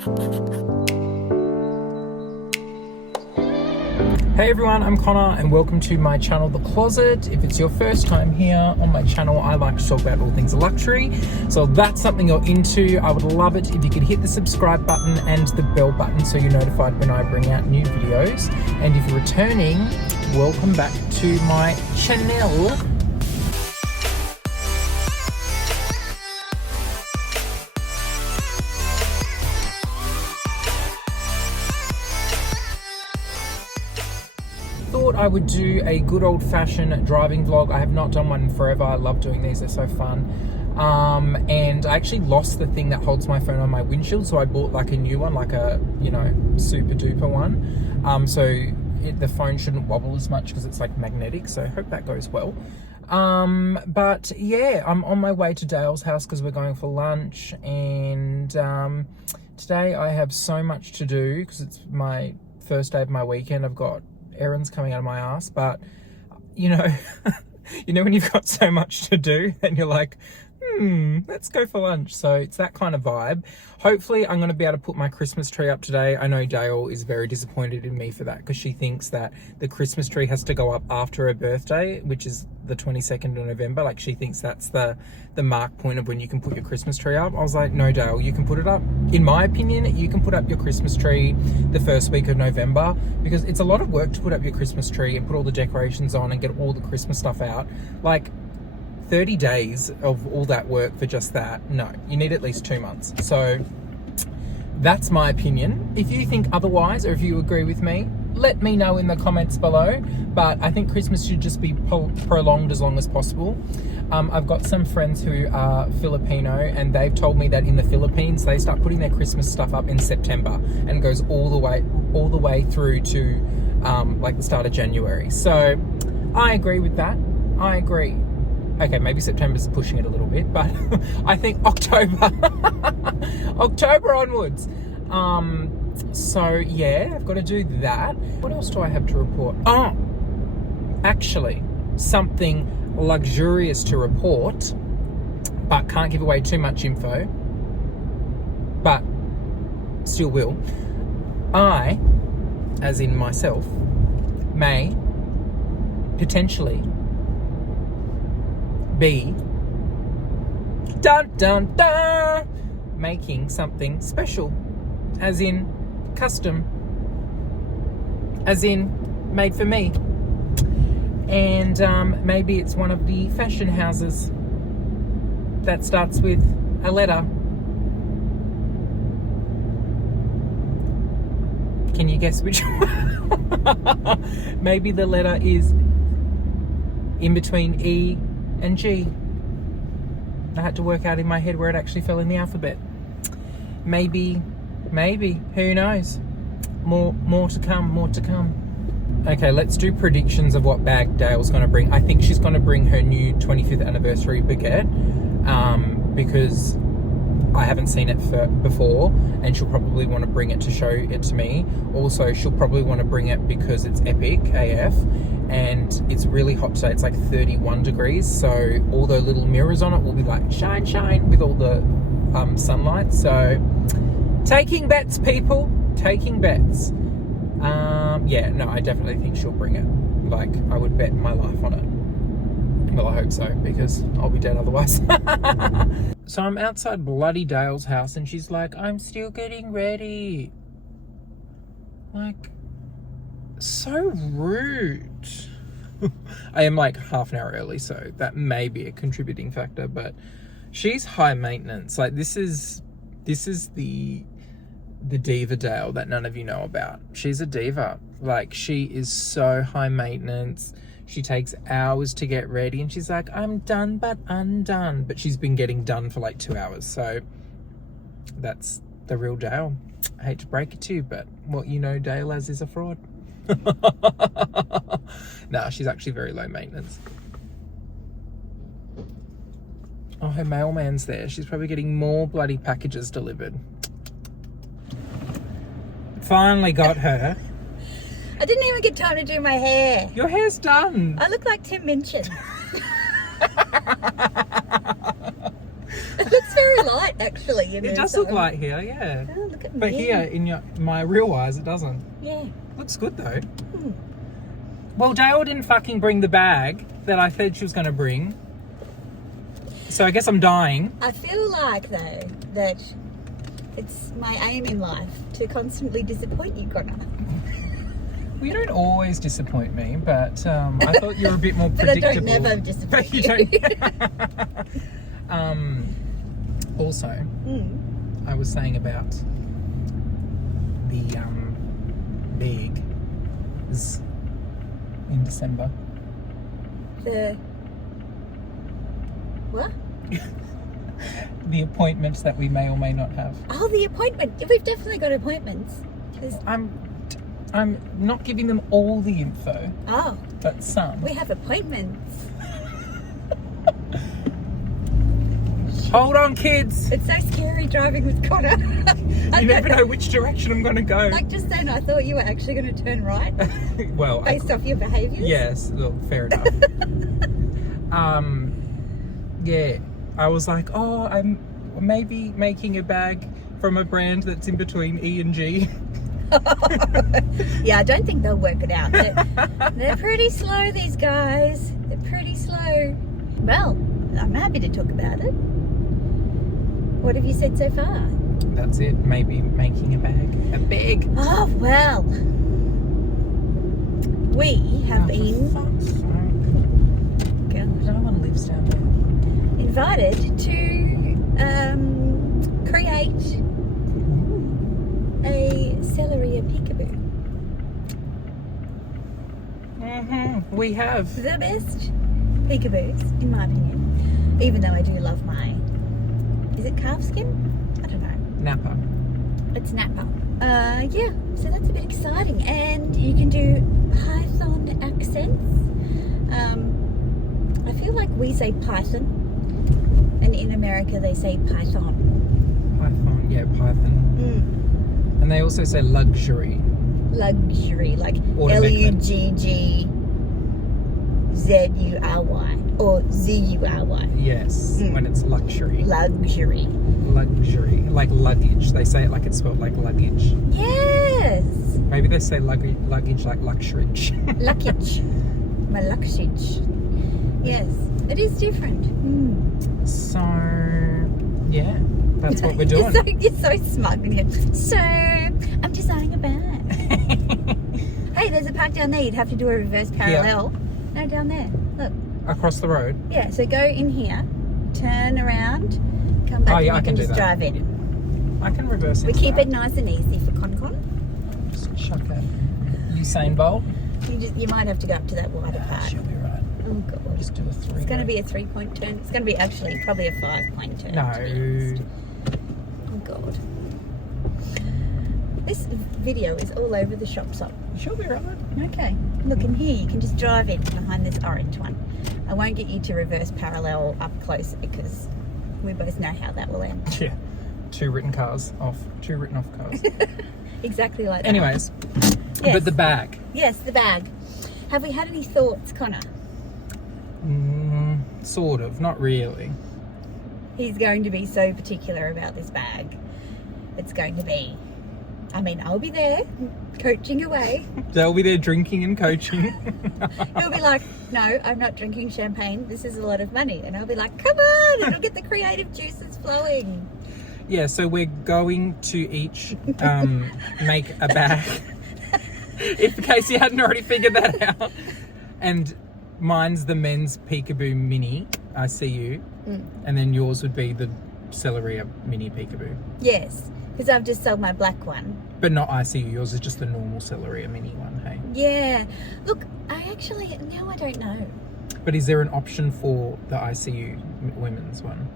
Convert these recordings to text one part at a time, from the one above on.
Hey everyone, I'm Connor and welcome to my channel, The Closet. If it's your first time here on my channel, I like to talk about all things luxury. So if that's something you're into, I would love it if you could hit the subscribe button and the bell button so you're notified when I bring out new videos. And if you're returning, welcome back to my channel. Thought I would do a good old-fashioned driving vlog. I have not done one in forever. I love doing these, they're so fun. And I actually lost the thing that holds my phone on my windshield, so I bought like a new one, like a, you know, super duper one. So the phone shouldn't wobble as much because it's like magnetic, so I hope that goes well. But yeah, I'm on my way to Dale's house because we're going for lunch, and today I have so much to do because it's my first day of my weekend. I've got errands coming out of my ass, but you know, you know when you've got so much to do and you're like, let's go for lunch. So it's that kind of vibe. Hopefully I'm going to be able to put my Christmas tree up today. I know Dale is very disappointed in me for that because she thinks that the Christmas tree has to go up after her birthday, which is the 22nd of November. Like, she thinks that's the mark point of when you can put your Christmas tree up. I was like, no, Dale, you can put it up. In my opinion, you can put up your Christmas tree the first week of November, because it's a lot of work to put up your Christmas tree and put all the decorations on and get all the Christmas stuff out. Like, 30 days of all that work for just that? No, you need at least 2 months. So that's my opinion. If you think otherwise, or if you agree with me, let me know in the comments below. But I think Christmas should just be prolonged as long as possible. I've got some friends who are Filipino, and they've told me that in the Philippines they start putting their Christmas stuff up in September and goes all the way through to like the start of January. So I agree with that. I agree. Okay, maybe September's pushing it a little bit, but I think October, October onwards. So yeah, I've got to do that. What else do I have to report? Oh, actually, something luxurious to report, but can't give away too much info, but still will. I, as in myself, may potentially be making something special, as in custom, as in made for me. And maybe it's one of the fashion houses that starts with a letter. Can you guess which one? Maybe the letter is in between E and G. I had to work out in my head where it actually fell in the alphabet. Maybe, who knows? More to come. Okay, let's do predictions of what bag Dale's going to bring. I think she's going to bring her new 25th anniversary baguette, because I haven't seen it before, and she'll probably want to bring it to show it to me. Also, she'll probably want to bring it because it's epic AF, and it's really hot today. It's like 31 degrees, so all the little mirrors on it will be like shine with all the sunlight. So taking bets, people, taking bets. Yeah, no, I definitely think she'll bring it. Like, I would bet my life on it. Well, I hope so, because I'll be dead otherwise. So I'm outside bloody Dale's house, and she's like, I'm still getting ready. Like, so rude. I am like half an hour early, so that may be a contributing factor, but she's high maintenance. Like, this is the diva Dale that none of you know about. She's a diva. Like, she is so high maintenance. She takes hours to get ready, and she's like, I'm done but undone. But she's been getting done for like 2 hours. So that's the real Dale. I hate to break it to you, but what you know Dale as is a fraud. Nah, she's actually very low maintenance. Oh, her mailman's there. She's probably getting more bloody packages delivered. Finally got her. I didn't even get time to do my hair. Your hair's done. I look like Tim Minchin. It looks very light actually. You know, It does so look light here, yeah. Oh, look at But me. here, in my real eyes, it doesn't. Yeah. Looks good though. Hmm. Well, Dale didn't fucking bring the bag that I said she was going to bring. So I guess I'm dying. I feel like, though, that it's my aim in life to constantly disappoint you, Connor. Well, you don't always disappoint me, but I thought you were a bit more But I predictable. don't never disappoint But you don't. Also, I was saying about the bags in December. The... What? The appointments that we may or may not have. Oh, the appointment. We've definitely got appointments. 'Cause- I'm not giving them all the info, Oh, but some. we have appointments. Hold on, kids. It's so scary driving with Connor. You never know which direction I'm going to go. Like just then, I thought you were actually going to turn right Well, based off your behaviours. yes, look, fair enough. Yeah, I was like, oh, I'm maybe making a bag from a brand that's in between E and G. Yeah, I don't think they'll work it out. They're pretty slow, these guys. They're pretty slow. Well, I'm happy to talk about it. What have you said so far? That's it, maybe making a bag. A bag. Oh, well. We have Oh, for been fuck's sake. No one lives down there. invited to create a celery peekaboo. We have. The best peekaboos, in my opinion. Even though I do love my... Is it calfskin? I don't know. Napa. It's Napa. Yeah, so that's a bit exciting. And you can do Python accents. I feel like we say Python. And in America they say Python. Python, yeah, Python. And they also say luxury. Luxury, like Automatically. Luggzury. Or Zury. Yes, when it's luxury. Luxury. Luxury. Like luggage. They say it like it's spelled like luggage. Yes. Maybe they say luggage like luxuridge. Luggage. My luggage. Yes, it is different. So, yeah, that's what we're doing. You're so smug. So, I'm designing a bag. Hey, there's a park down there. You'd have to do a reverse parallel. No, down there. Look. Across the road? Yeah, so go in here, turn around, come back, Oh, yeah, and I can do just that. drive in. I can reverse it. We keep it nice and easy for Con. Just chuck that Usain Bolt. You might have to go up to that wider part. She'll be right. Oh, God. Just do a 3. It's going to be a 3-point turn. It's going to be actually probably a 5-point turn. No. to be honest. Oh, God. This video is all over the shop. She'll be right. Okay. Look in here. You can just drive in behind this orange one. I won't get you to reverse parallel up close because we both know how that will end. Yeah. 2 written cars off. 2 written off cars. Exactly like that. Anyways. Yes. But the bag. Yes, the bag. Have we had any thoughts, Connor? Sort of. Not really. He's going to be so particular about this bag. It's going to be... I mean, I'll be there, coaching away. They'll be there drinking and coaching. He'll be like, no, I'm not drinking champagne. This is a lot of money. And I'll be like, come on, it'll get the creative juices flowing. Yeah, so we're going to each make a bag. In case you hadn't already figured that out. And mine's the men's peekaboo mini, I see you. And then yours would be the celery mini peekaboo. Yes, because I've just sold my black one. But not ICU, yours is just the normal celery mini one, hey? Yeah. Look, I don't know. But is there an option for the ICU women's one?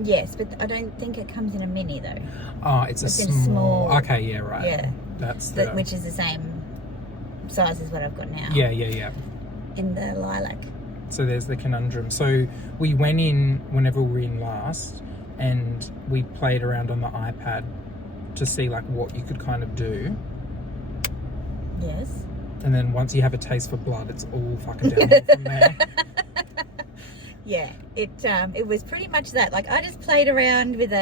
Yes, but I don't think it comes in a mini though. Oh, it's in a small... small. Okay, yeah, right. Yeah. That's Which is the same size as what I've got now. Yeah. In the lilac. So there's the conundrum. So we went in whenever we were in last and we played around on the iPad to see like what you could kind of do. Yes. And then once you have a taste for blood, it's all fucking downhill from there. Yeah, it was pretty much that. Like, I just played around with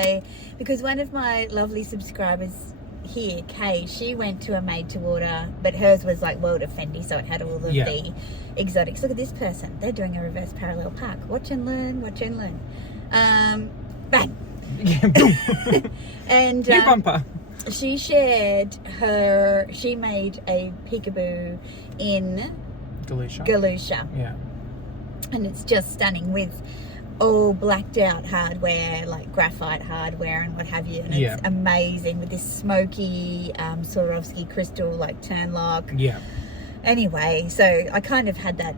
because one of my lovely subscribers here, Kay, she went to a made to order, but hers was like World of Fendi, so it had all of the exotics. Look at this person, they're doing a reverse parallel park. Watch and learn. Bang. And new bumper. She made a peekaboo in Galusha. Yeah. And it's just stunning with all blacked out hardware, like graphite hardware and what have you. And it's amazing with this smoky Swarovski crystal, like turn lock. Yeah. Anyway, so I kind of had that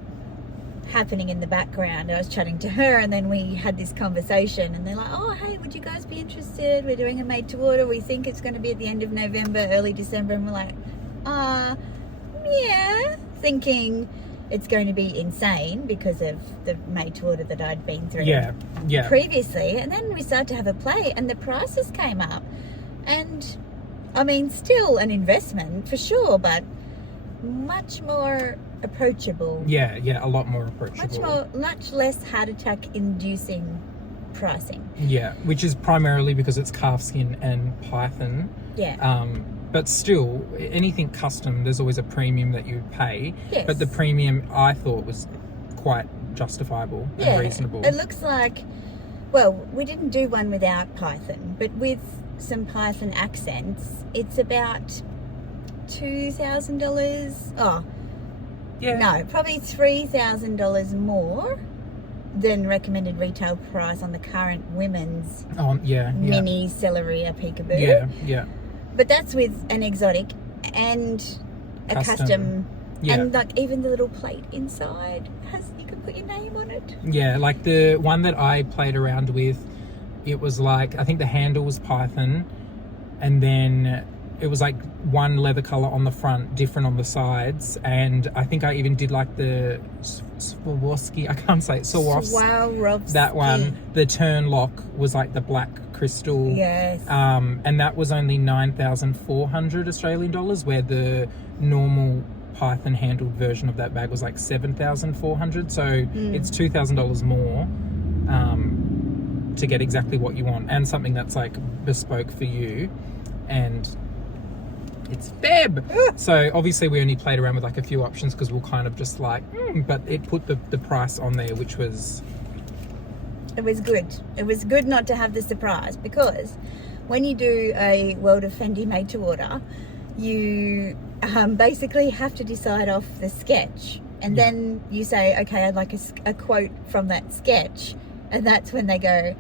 happening in the background. I was chatting to her, and then we had this conversation, and they're like, oh, hey, would you guys be interested? We're doing a made to order. We think it's going to be at the end of November, early December. And we're like, yeah, thinking it's going to be insane because of the made to order that I'd been through previously. And then we started to have a play, and the prices came up. And I mean, still an investment for sure, but much more approachable. Yeah, a lot more approachable. Much less heart attack inducing pricing. Yeah, which is primarily because it's calfskin and python. Yeah. But still, anything custom, there's always a premium that you pay. Yes. But the premium, I thought, was quite justifiable and reasonable. It looks like, well, we didn't do one without python, but with some python accents, it's about $2,000. Oh, yeah. No, probably $3,000 more than recommended retail price on the current women's mini Celeria peekaboo. Yeah. But that's with an exotic and a custom. And like even the little plate inside you can put your name on it. Yeah, like the one that I played around with, it was like, I think the handle was python, and then it was like one leather color on the front, different on the sides, and I think I even did like the Swarovski, I can't say it, Swarovski. That one, the turn lock was like the black crystal. Yes. And that was only 9,400 Australian dollars, where the normal python handled version of that bag was like 7,400. So it's $2,000 more to get exactly what you want, and something that's like bespoke for you. And it's fab. So obviously we only played around with like a few options because we're kind of just like, but it put the price on there, which was... It was good. It was good not to have the surprise, because when you do a World of Fendi made to order, you basically have to decide off the sketch, and then you say, okay, I'd like a quote from that sketch, and that's when they go,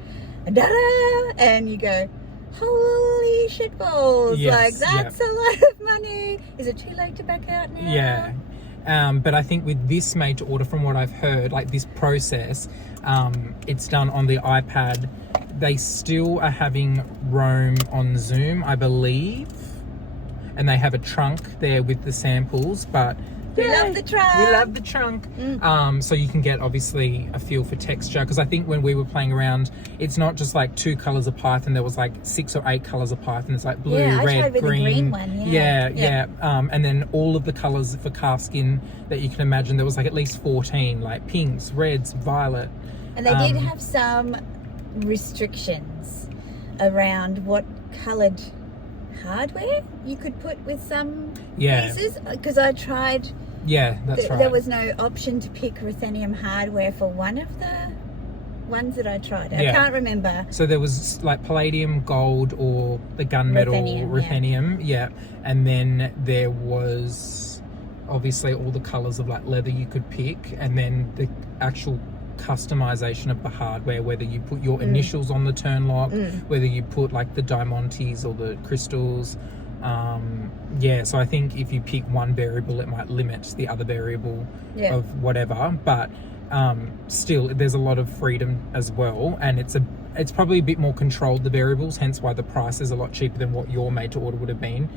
da-da, and you go, holy shitballs, like that's a lot of money. Is it too late to back out now? Yeah. But I think with this made to order, from what I've heard, like this process, it's done on the iPad. They still are having Rome on Zoom, I believe, and they have a trunk there with the samples, but we love the trunk. We love the trunk. So you can get obviously a feel for texture, because I think when we were playing around, it's not just like 2 colors of python. There was like 6 or 8 colors of python. It's like blue, red, green. The green one. Yeah. And then all of the colors for calfskin that you can imagine. There was like at least 14, like pinks, reds, violet. And they did have some restrictions around what colored hardware you could put with some pieces, because I tried. Yeah, that's right. There was no option to pick ruthenium hardware for one of the ones that I tried. I can't remember. So there was like palladium, gold, or the gunmetal ruthenium. Yeah. And then there was obviously all the colors of like leather you could pick, and then the actual customization of the hardware, whether you put your initials on the turn lock, whether you put like the diamantes or the crystals. So I think if you pick one variable, it might limit the other variable of whatever, but still there's a lot of freedom as well, and it's probably a bit more controlled, the variables, hence why the price is a lot cheaper than what your made to order would have been.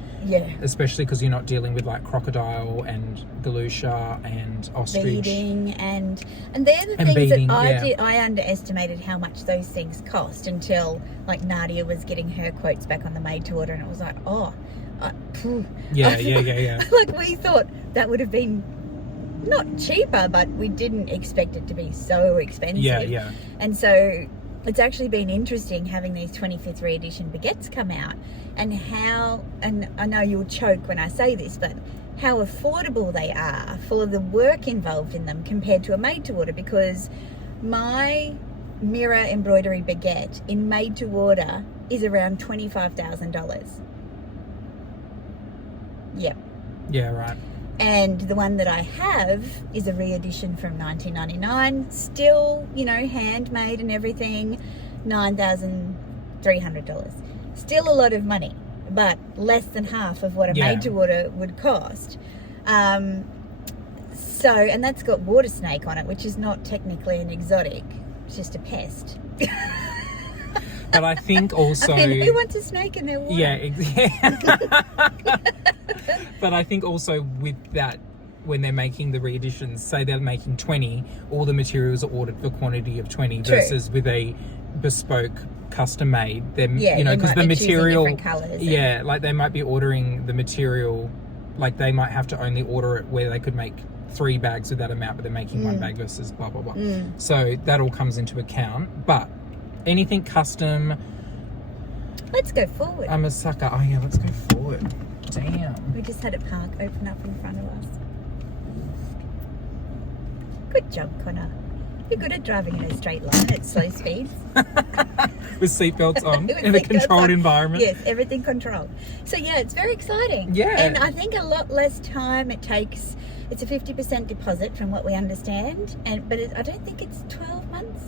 Especially because you're not dealing with like crocodile and galusha and ostrich. Beading and they're the things beading, that I underestimated how much those things cost until like Nadia was getting her quotes back on the made to order, and it was like, like we thought that would have been not cheaper, but we didn't expect it to be so expensive. Yeah. And so it's actually been interesting having these 25th re-edition baguettes come out, and I know you'll choke when I say this, but how affordable they are for the work involved in them compared to a made-to-order, because my mirror embroidery baguette in made-to-order is around $25,000. Yep. Yeah, right. And the one that I have is a re-edition from 1999, still, handmade and everything, $9,300. Still a lot of money, but less than half of what a made-to-order would cost. And that's got water snake on it, which is not technically an exotic, it's just a pest. But I think also... I mean, who wants a snake in their water? Yeah. But I think also with that, when they're making the re-editions, say they're making 20, all the materials are ordered for quantity of 20. True. Versus with a bespoke custom made, then because the be material, different colours like they might be ordering the material, like they might have to only order it where they could make 3 bags with that amount, but they're making 1 bag versus blah blah blah. So that all comes into account. But anything custom, let's go forward. I'm a sucker. Oh yeah, let's go forward. Damn. We just had a park open up in front of us. Good job, Connor. You're good at driving in a straight line at slow speeds. With seatbelts on in a controlled environment. Yes, everything controlled. So yeah, it's very exciting. Yeah. And I think a lot less time it takes. It's a 50% deposit from what we understand, but I don't think it's 12 months.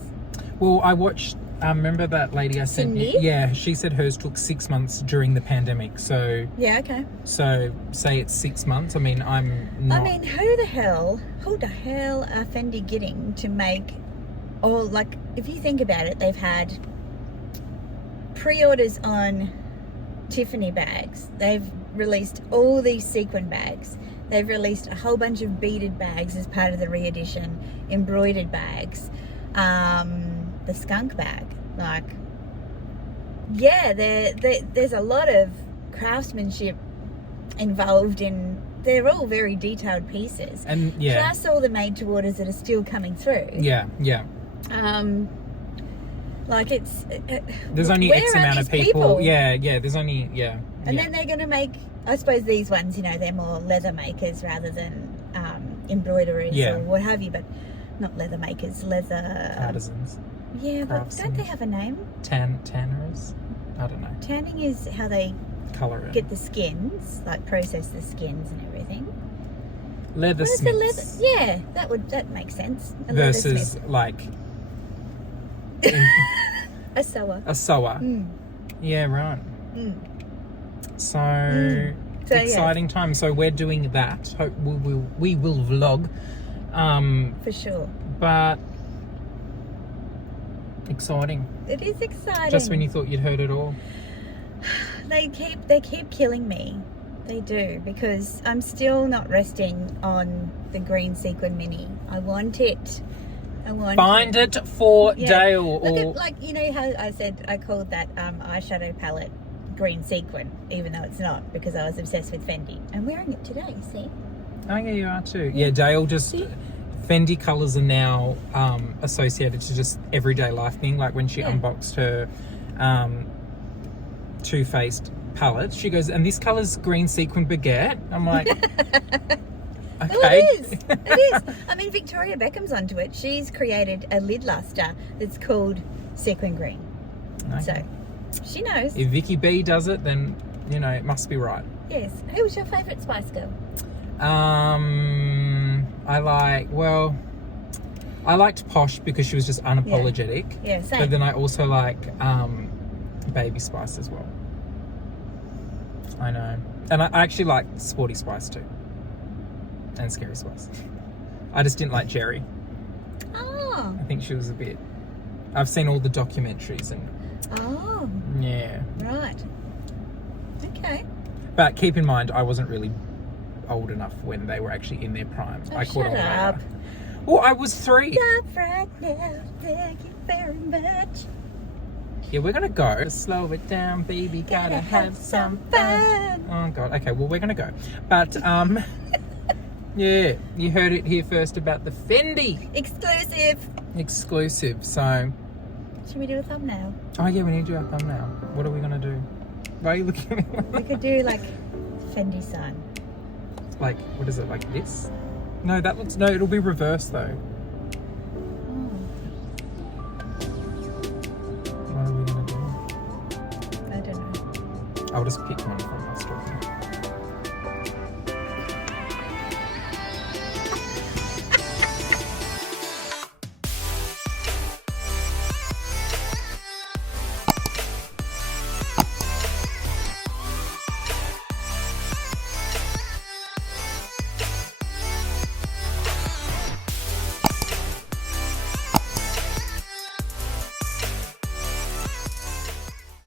Well, I watched, remember that lady I sent you? Cindy? Yeah, she said hers took 6 months during the pandemic. So, Yeah, okay. so say it's 6 months. I mean, I'm not... I mean, who the hell are Fendi getting to make all, like, if you think about it, they've had pre-orders on Tiffany bags. They've released all these sequin bags. They've released a whole bunch of beaded bags as part of the re-edition, embroidered bags. The skunk bag, like, yeah, there's a lot of craftsmanship involved in. They're all very detailed pieces, and plus all the made to orders that are still coming through. Yeah. Like it's there's only where X are amount of these people. Yeah. There's only And then they're going to make. I suppose these ones, they're more leather makers rather than embroiderers or what have you, but not leather makers, leather artisans. Yeah, but don't they have a name? Tanners? I don't know. Tanning is how they colour it. Get the skins, like process the skins and everything. Leathersmiths. Yeah, that makes sense. Versus like a sewer. A sewer. Yeah, right. So exciting time. So we're doing that. Hope we will vlog. For sure. But exciting. It is exciting. Just when you thought you'd heard it all. They keep killing me. They do, because I'm still not resting on the green sequin mini. I want it. Find it for Dale. Look at, like, how I said I called that eyeshadow palette green sequin, even though it's not, because I was obsessed with Fendi. I'm wearing it today, see? Oh yeah, you are too. Yeah, Dale just... See? Fendi colours are now associated to just everyday life thing. Like when she unboxed her Too Faced palette, she goes, and this colour's green sequin baguette. I'm like, okay. Well, it is. I mean, Victoria Beckham's onto it. She's created a lid luster that's called sequin green. Okay. So she knows. If Vicky B does it, then, it must be right. Yes. Who was your favourite Spice Girl? I liked Posh because she was just unapologetic. Yeah, same. But then I also like Baby Spice as well. I know. And I actually like Sporty Spice too. And Scary Spice. I just didn't like Jerry. Oh. I think she was a bit... I've seen all the documentaries and... Oh. Yeah. Right. Okay. But keep in mind, I wasn't really old enough when they were actually in their prime. Oh, I caught on up. later. Well, I was 3. Stop right now. Thank you very much. Yeah, we're gonna go. Slow it down, baby. Gotta have some fun. Oh God. Okay. Well, we're gonna go. But Yeah, you heard it here first about the Fendi. Exclusive. So, Should we do a thumbnail? oh yeah, we need to do our thumbnail. What are we gonna do? Why are you looking at me? We could do like Fendi sun. Like, what is it, like this? No, that looks, no, it'll be reversed though. Oh, What are we gonna do? I don't know. I'll just pick one from